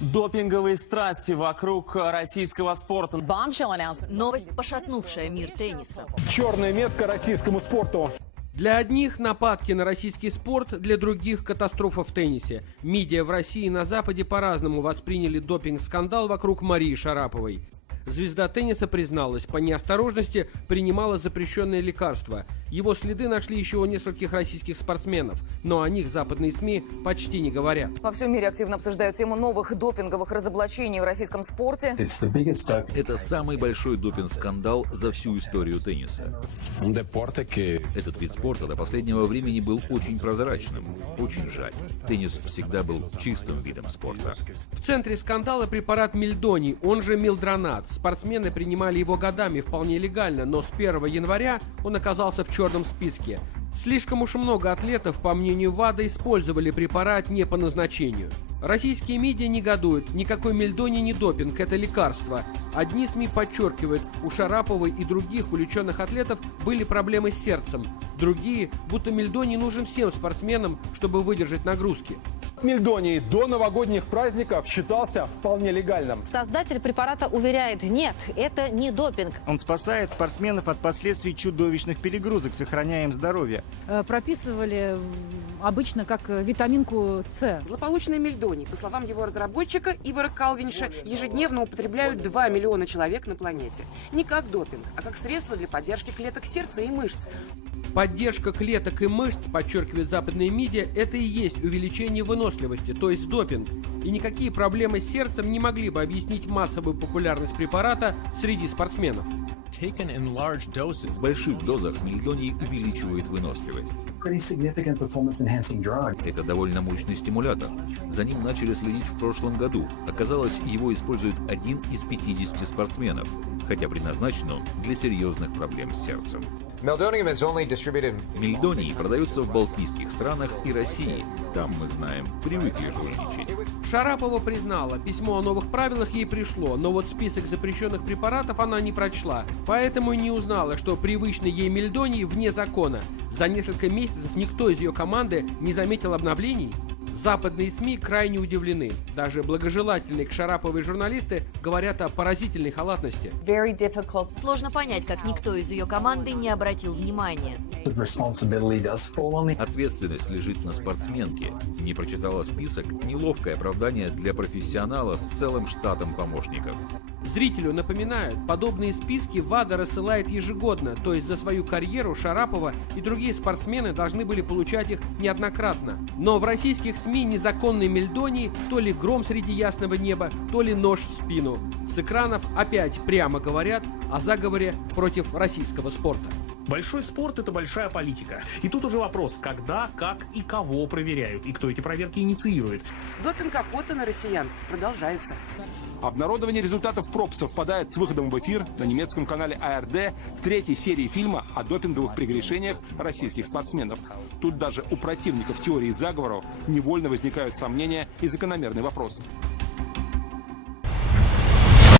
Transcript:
Допинговые страсти вокруг российского спорта. Новость, пошатнувшая мир тенниса. Черная метка российскому спорту. Для одних нападки на российский спорт, для других катастрофа в теннисе. Медиа в России и на Западе по-разному восприняли допинг-скандал вокруг Марии Шараповой. Звезда тенниса призналась, по неосторожности принимала запрещенное лекарство. Его следы нашли еще у нескольких российских спортсменов, но о них западные СМИ почти не говорят. Во всем мире активно обсуждают тему новых допинговых разоблачений в российском спорте. Это самый большой допинг-скандал за всю историю тенниса. Этот вид спорта до последнего времени был очень прозрачным. Очень жаль. Теннис всегда был чистым видом спорта. В центре скандала препарат Мельдоний, он же милдронат. Спортсмены принимали его годами вполне легально, но с 1 января он оказался в черном списке. Слишком уж много атлетов, по мнению ВАДА, использовали препарат не по назначению. Российские медиа негодуют. Никакой Мельдоний не допинг, это лекарство. Одни СМИ подчеркивают, у Шараповой и других увлеченных атлетов были проблемы с сердцем. Другие, будто Мельдоний нужен всем спортсменам, чтобы выдержать нагрузки. Мельдоний до новогодних праздников считался вполне легальным. Создатель препарата уверяет, нет, это не допинг. Он спасает спортсменов от последствий чудовищных перегрузок, сохраняя им здоровье. Прописывали обычно как витаминку С. Злополучный Мельдоний, по словам его разработчика Ивара Калвинша, ежедневно употребляют 2 миллиона человек на планете. Не как допинг, а как средство для поддержки клеток сердца и мышц. Поддержка клеток и мышц, подчеркивают западные медиа, это и есть увеличение выносливости, то есть допинг. И никакие проблемы с сердцем не могли бы объяснить массовую популярность препарата среди спортсменов. В больших дозах мельдоний увеличивает выносливость. Это довольно мощный стимулятор. За ним начали следить в прошлом году. Оказалось, его использует 1 из 50 спортсменов, хотя предназначен он для серьезных проблем с сердцем. Мельдоний продается в балтийских странах и России. Там, мы знаем, привыкли жульничать. Шарапова признала, письмо о новых правилах ей пришло, но вот список запрещенных препаратов она не прочла. Поэтому и не узнала, что привычный ей Мельдоний вне закона. За несколько месяцев никто из ее команды не заметил обновлений. Западные СМИ крайне удивлены. Даже благожелательные к Шараповой журналисты говорят о поразительной халатности. Сложно понять, как никто из ее команды не обратил внимания. Ответственность лежит на спортсменке. Не прочитала список – неловкое оправдание для профессионала с целым штатом помощников. Зрителю напоминают, подобные списки ВАДА рассылает ежегодно, то есть за свою карьеру Шарапова и другие спортсмены должны были получать их неоднократно. Но в российских СМИ незаконный Мельдоний то ли гром среди ясного неба, то ли нож в спину. С экранов опять прямо говорят о заговоре против российского спорта. Большой спорт – это большая политика. И тут уже вопрос, когда, как и кого проверяют, и кто эти проверки инициирует. Допинг-охота на россиян продолжается. Обнародование результатов проб совпадает с выходом в эфир на немецком канале АРД 3-й серии фильма о допинговых прегрешениях российских спортсменов. Тут даже у противников теории заговоров невольно возникают сомнения и закономерные вопросы.